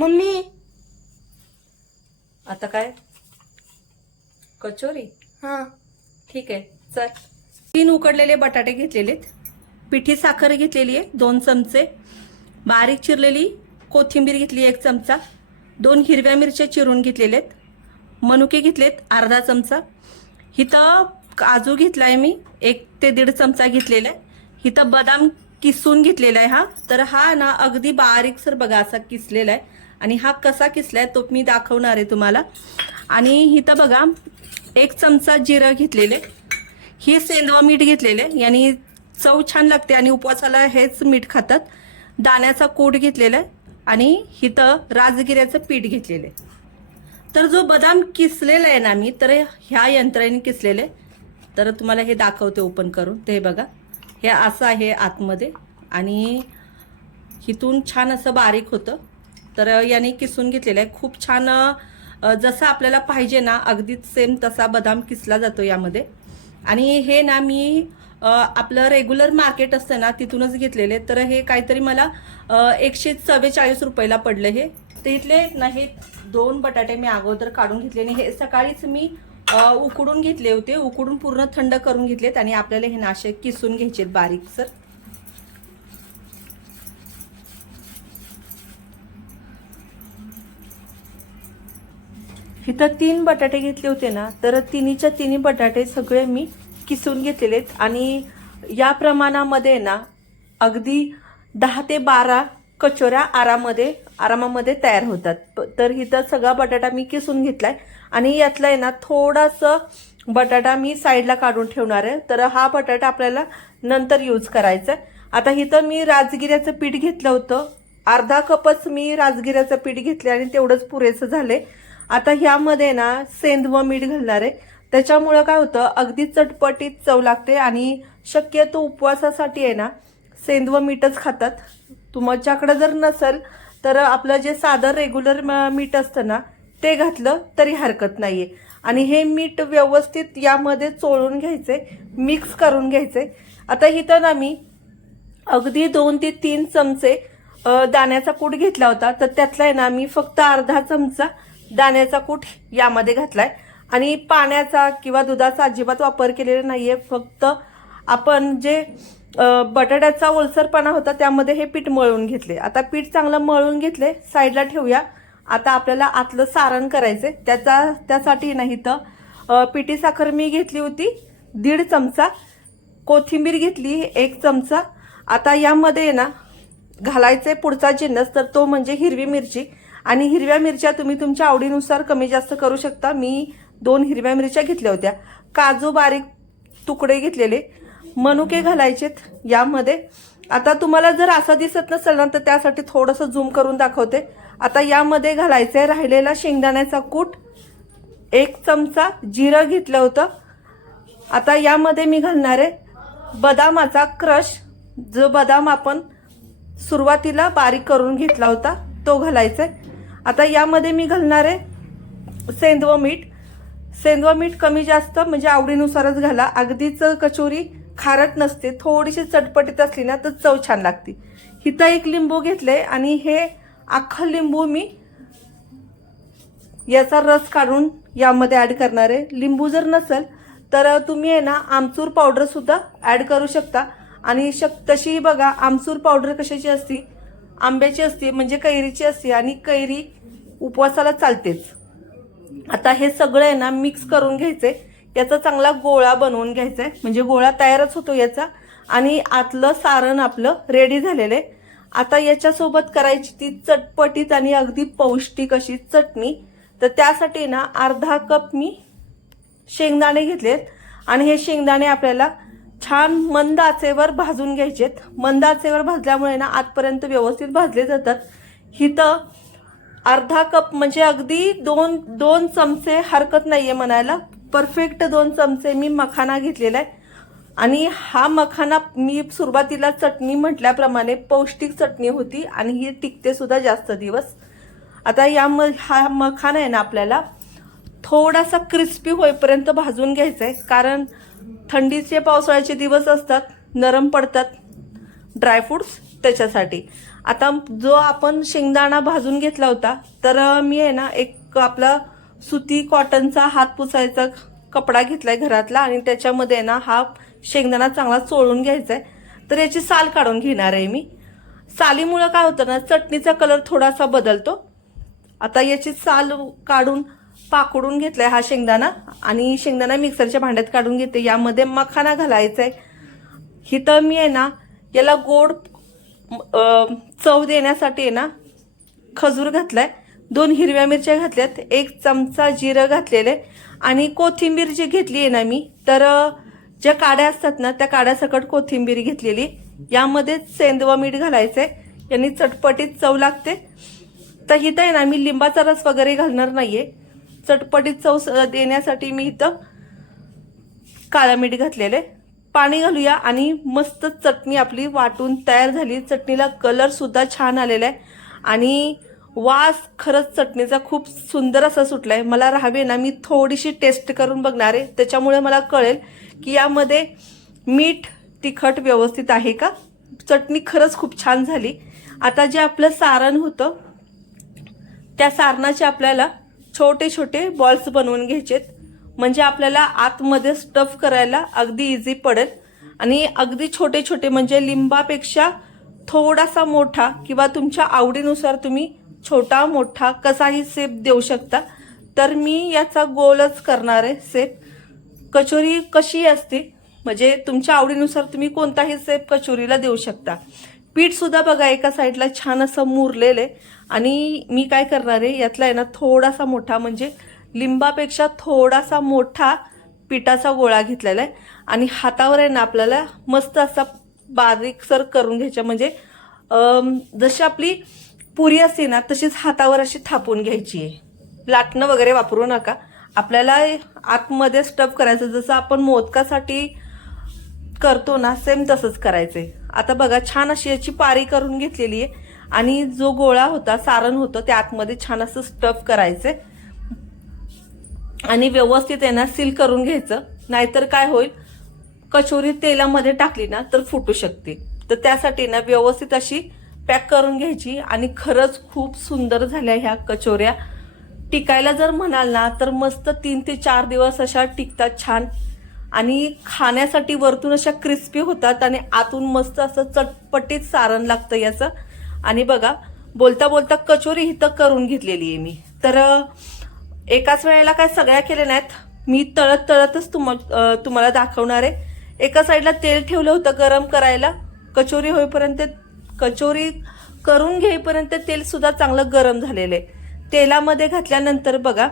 Mummy. आता काय? कचोरी? हा. ठीक आहे चल. तीन उकडलेले बटाटे घेतलेले पिठी साखर घेतलेली आहे दोन चमचे. बारीक चिरलेली कोथिंबीर घेतली एक चमचा. दोन हिरव्या मिरच्या चिरून घेतलेल्या आहेत मनुके घेतलेत अर्धा चमचा. इथं काजू घेतला आहे मी एक ते दीड चमचा घेतलेला आहे. इथं बदाम किसून घेतलेला आहे हा. तर हा ना अगदी बारीकसर बघा असा किसलेला आहे. आणि हा कसा किसलाय तो मी दाखवणार आहे तुम्हाला. आणि इथं बघा एक चमचा जिरं घेतलेले. हे सेंदवा मीठ घेतलेले. यांनी चव छान लागते आणि उपवासाला हेच मीठ खातात. दाण्याचा कोट घेतलेला आहे आणि इथं राजगिऱ्याचं पीठ घेतलेलं आहे. तर जो बदाम किसलेला आहे ना मी तर ह्या यंत्राने किसलेले. तर तुम्हाला हे दाखवते ओपन करून. ते बघा हे असं आहे आतमध्ये. आणि इथून छान असं बारीक होतं. तर याने किसून घेतलेलं आहे. खूप छान जसा जसं आपल्याला पाहिजे ना अगदीच सेम तसा बदाम किसला जातो यामध्ये. आणि हे ना मी आपलं रेग्युलर मार्केट असतं ना तिथूनच घेतलेले. तर हे काहीतरी मला एकशे चव्वेचाळीस रुपयाला पडलं हे. तर इथले ना हे दोन बटाटे मी अगोदर काढून घेतले आणि हे सकाळीच मी उकडून घेतले होते. उकडून पूर्ण थंड करून घेतलेत आणि आपल्याला हे नाशे किसून घ्यायचे बारीक सर. इथं तीन बटाटे घेतले होते ना तर तिन्हीच्या तिन्ही बटाटे सगळे मी किसून घेतलेले आहेत आणि या प्रमाणामध्ये ना अगदी दहा ते बारा कचोऱ्या आरामध्ये आरामामध्ये तयार होतात. प- तर इथं सगळा बटाटा मी किसून घेतलाय. आणि यातला आहे ना थोडासा बटाटा मी साईडला काढून ठेवणार आहे. तर हा बटाटा आपल्याला नंतर यूज करायचा आहे आता इथं मी राजगिऱ्याचं पीठ घेतलं होतं. अर्धा कपच मी राजगिऱ्याचं पीठ घेतले आणि तेवढंच पुरेसं झाले आता ह्यामध्ये ना सेंधव मीठ घालणार आहे. त्याच्यामुळं काय होतं अगदी चटपटीत चव लागते आणि शक्यतो उपवासासाठी आहे ना सेंधव मीठच खातात. तुमच्याकडं जर नसेल तर आपलं जे साधं रेग्युलर मीठ असतं ना ते घातलं तरी हरकत नाहीये. आणि हे मीठ व्यवस्थित यामध्ये चोळून घ्यायचे मिक्स करून घ्यायचे. आता इथं ना मी अगदी दोन ते तीन चमचे दाण्याचा कूट घेतला होता. तर त्यातला आहे ना मी फक्त अर्धा चमचा दाण्याचा कूट यामध्ये घातलाय. आणि पाण्याचा किंवा दुधाचा अजिबात वापर केलेला नाहीये. फक्त आपण जे बटाट्याचा ओलसरपणा होता त्यामध्ये हे पीठ मळून घेतले. आता पीठ चांगलं मळून घेतले साईडला ठेवूया. आता आपल्याला आतलं सारण करायचंय. त्याचा त्यासाठी नाही तर पिठी साखर मी घेतली होती दीड चमचा. कोथिंबीर घेतली एक चमचा. आता यामध्ये ना घालायचे पुढचा जिन्नस तर तो म्हणजे हिरवी मिरची. आणि हिरव्या मिरच्या तुम्ही तुमच्या आवडीनुसार कमी जास्त करू शकता. मी दोन हिरव्या मिरच्या घेतल्या होत्या. काजू बारीक तुकडे घेतलेले. मनुके घालायचेत यामध्ये. आता तुम्हाला जर असं दिसत नसेल ना तर त्यासाठी थोडंसं झूम करून दाखवते. आता यामध्ये घालायचंय राहिलेला शेंगदाण्याचा कूट. एक चमचा जिरं घेतलं होतं. आता यामध्ये मी घालणार आहे बदामाचा क्रश. जो बदाम आपण सुरुवातीला बारीक करून घेतला होता तो घालायचा आहे आता यामध्ये मी घालणार आहे सेंदव मीठ. सेंदव मीठ कमी जास्त म्हणजे आवडीनुसारच घाला. अगदीच कचोरी खारट नसते. थोडीशी चटपटीत असली ना तर चव छान लागते. हिथं एक लिंबू घेतले आणि हे अख्खं लिंबू मी याचा रस काढून यामध्ये ॲड करणार आहे. लिंबू जर नसेल तर तुम्ही आहे ना आमचूर पावडरसुद्धा ॲड करू शकता. आणि शक तशी बघा आमचूर पावडर कशाची असती? आंब्याची असते म्हणजे कैरीची असते आणि कैरी उपवासाला चालतेच. आता हे सगळं आहे ना मिक्स करून घ्यायचंय. याचा चांगला गोळा बनवून घ्यायचा आहे म्हणजे गोळा तयारच होतो याचा. आणि आतलं सारण आपलं रेडी झालेलं आहे. आता याच्यासोबत करायची ती चटपटीत आणि अगदी पौष्टिक अशी चटणी. तर त्यासाठी ना अर्धा कप मी शेंगदाणे घेतलेत. आणि हे शेंगदाणे आपल्याला छान मंद आचेवर भाजून घ्यायचेत मंद आचेवर भाजल्यामुळे ना आतपर्यंत व्यवस्थित भाजले जातात. हिथं अर्धा कप म्हणजे अगदी दोन दोन चमचे हरकत नाही आहे म्हणायला. परफेक्ट दोन चमचे मी मखाना घेतलेला आहे. आणि हा मखाना मी सुरुवातीला चटणी म्हटल्याप्रमाणे पौष्टिक चटणी होती आणि ही टिकते सुद्धा जास्त दिवस. आता या म हा मखाना आहे ना आपल्याला थोडासा क्रिस्पी होईपर्यंत भाजून घ्यायचा आहे कारण थंडीचे पावसाळ्याचे दिवस असतात नरम पडतात. ड्रायफ्रुट्स त्याच्यासाठी. आता जो आपण शेंगदाणा भाजून घेतला होता तर मी आहे ना एक आपला सुती कॉटनचा हात पुसायचा कपडा घेतलाय घरातला आणि त्याच्यामध्ये आहे ना हा शेंगदाणा चांगला चोळून घ्यायचा आहे तर याची साल काढून घेणार आहे मी. सालीमुळं काय होतं ना चटणीचा कलर थोडासा बदलतो. आता याची साल काढून पाकडून घेतलाय हा शेंगदाणा आणि शेंगदाणा मिक्सरच्या भांड्यात काढून घेते. यामध्ये मखाना घालायचा आहे हिथं मी आहे ना याला गोड चव देण्यासाठी आहे ना खजूर घातलाय. दोन हिरव्या मिरच्या घातल्यात. एक चमचा जिरं घातलेले. आणि कोथिंबीर जी घेतली आहे ना मी तर ज्या काड्या असतात ना त्या काड्यासकट कोथिंबीर घेतलेली. यामध्ये सेंदव मीठ घालायचंय. यांनी चटपटीत चव लागते. तर इथं आहे ना मी लिंबाचा रस वगैरे घालणार नाहीये. चटपटीत चव देण्यासाठी मी इथं काळं मीठ घातलेले पाणी घालूया आणि मस्त चटणी आपली वाटून तयार झाली. चटणीला कलरसुद्धा छान आलेला आहे. आणि वास खरंच चटणीचा खूप सुंदर असा सुटला आहे मला राहावे ना मी थोडीशी टेस्ट करून बघणार आहे. त्याच्यामुळे मला कळेल की यामध्ये मीठ तिखट व्यवस्थित आहे का? चटणी खरंच खूप छान झाली. आता जे आपलं सारण होतं त्या सारणाचे आपल्याला छोटे छोटे बॉल्स बनवून घ्यायचेत. म्हणजे आपल्याला आतमध्ये स्टफ करायला अगदी इझी पडेल. आणि अगदी छोटे छोटे म्हणजे लिंबापेक्षा थोडासा मोठा किंवा तुमच्या आवडीनुसार तुम्ही छोटा मोठा कसाही सेप देऊ शकता. तर मी याचा गोलच करणार आहे सेप कचोरी कशी असते? म्हणजे तुमच्या आवडीनुसार तुम्ही कोणताही सेप कचोरीला देऊ शकता. पीठ सुद्धा बघा एका साईडला छान असं मुरलेलं आहे. आणि मी काय करणार आहे यातला आहे ना थोडासा मोठा म्हणजे लिंबापेक्षा थोडासा मोठा पिठाचा गोळा घेतलेला आहे. आणि हातावर आहे ना आपल्याला मस्त असा बारीकसर करून घ्यायचा. म्हणजे जशी आपली पुरी असते ना तशीच हातावर अशी थापून घ्यायची आहे. लाटणं वगैरे वापरू नका. आपल्याला आतमध्ये स्टफ करायचं जसं आपण मोदकासाठी करतो ना सेम तसंच करायचं आहे आता बघा छान अशी याची पारी करून घेतलेली आहे. आणि जो गोळा होता सारण होतं त्या आतमध्ये छान असं स्टफ करायचं आणि व्यवस्थित आहे ना सील करून घ्यायचं. नाहीतर काय होईल कचोरी तेलामध्ये टाकली ना तर फुटू शकते. तर त्यासाठी ना व्यवस्थित अशी पॅक करून घ्यायची. आणि खरंच खूप सुंदर झाल्या ह्या कचोऱ्या. टिकायला जर म्हणाल ना तर मस्त तीन ते चार दिवस अशा टिकतात छान. आणि खाण्यासाठी वरतून अशा क्रिस्पी होतात आणि आतून मस्त असं चटपटीत सारण लागतं याचं. आणि बघा बोलता बोलता कचोरी इथं करून घेतलेली आहे मी. तर एकाच वेळेला काय सगळ्या केल्या नाहीत. मी तळत तळतच तुम तुम्हाला दाखवणार आहे. एका साईडला तेल ठेवलं होतं गरम करायला. कचोरी होईपर्यंत कचोरी करून घेईपर्यंत तेलसुद्धा चांगलं गरम झालेलं आहे. तेलामध्ये घातल्यानंतर बघा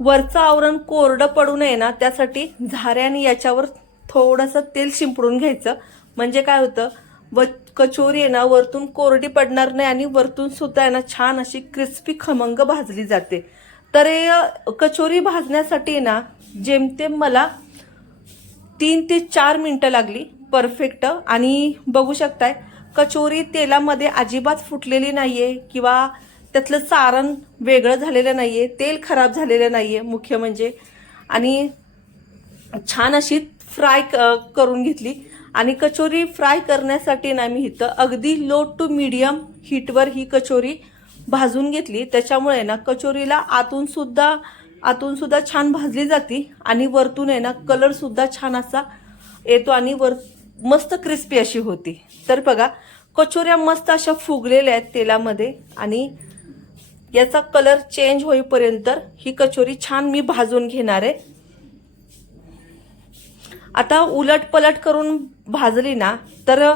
वरचं आवरण कोरडं पडू नये ना त्यासाठी झाऱ्याने याच्यावर थोडंसं तेल शिंपडून घ्यायचं. म्हणजे काय होतं व कचोरी आहे ना वरतून कोरडी पडणार नाही आणि वरतून सुद्धा आहे ना छान अशी क्रिस्पी खमंग भाजली जाते. तर कचोरी भाजण्यासाठी आहे ना जेमतेम मला तीन ते चार मिनटं लागली. परफेक्ट. आणि बघू शकताय कचोरी तेलामध्ये अजिबात फुटलेली नाही आहे किंवा त्यातलं सारण वेगळं झालेलं नाही आहे तेल खराब झालेलं नाही आहे मुख्य म्हणजे. आणि छान अशी फ्राय करून घेतली. आणि कचोरी फ्राय करण्यासाठी ना मी इथं अगदी लो टू मीडियम हीटवर ही कचोरी भाजून घेतली. त्याच्यामुळे ना कचोरीला आतून सुद्धा आतून सुद्धा छान भाजली जाते आणि वरतून आहे ना कलर सुद्धा छान असा येतो आणि वर मस्त क्रिस्पी अशी होती. तर बघा कचोऱ्या मस्त अशा फुगलेल्या आहेत तेलामध्ये आणि याचा कलर चेंज होईपर्यंत ही कचोरी छान मी भाजून घेणार आहे. आता उलट पलट करून भाजली ना तर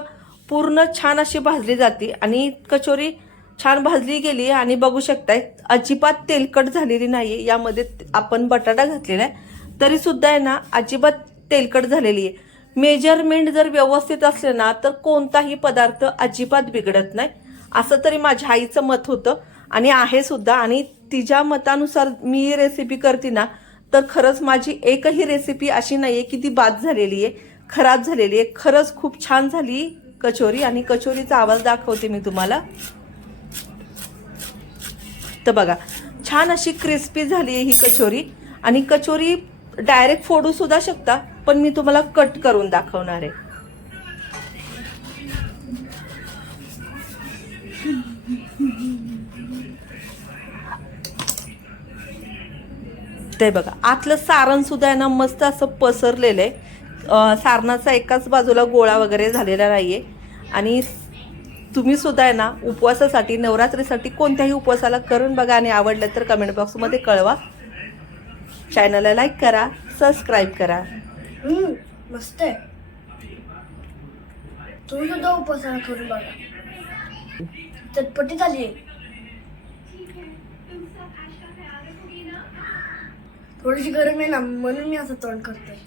पूर्ण छान अशी भाजली जाते आणि कचोरी छान भाजली गेली आणि बघू शकताय अजिबात तेलकट झालेली नाही यामध्ये आपण बटाटा घातलेला आहे तरी सुद्धा आहे ना अजिबात तेलकट झालेली आहे. मेजरमेंट जर व्यवस्थित असलं ना तर कोणताही पदार्थ अजिबात बिघडत नाही. असं तरी माझ्या आईचं मत होतं. आणि आहे सुद्धा. आणि तिच्या मतानुसार मी ही रेसिपी करते ना तर खरंच माझी एकही रेसिपी अशी नाही आहे की ती बाद झालेली आहे खराब झालेली आहे. खरंच खूप छान झाली कचोरी आणि कचोरीचा आवाज दाखवते मी तुम्हाला. तर बघा छान अशी क्रिस्पी झाली आहे ही कचोरी. आणि कचोरी डायरेक्ट फोडू सुद्धा शकता पण मी तुम्हाला कट करून दाखवणार आहे. ते बघा आतलं सारण सुद्धा आहे ना मस्त असं पसरलेलं आहे. सारणाचा एकाच बाजूला गोळा वगैरे झालेला नाही आहे आणि तुम्ही सुद्धा आहे ना उपवासासाठी नवरात्रीसाठी कोणत्याही उपवासाला करून बघा आणि आवडलं तर कमेंट बॉक्समध्ये कळवा. चॅनलला लाईक करा सबस्क्राईब करा. मस्त आहे. तुम्ही सुद्धा उपवासाला करून बघा. चटपटी झाली थोडीशी गरम आहे ना म्हणून मी असं तोंड करते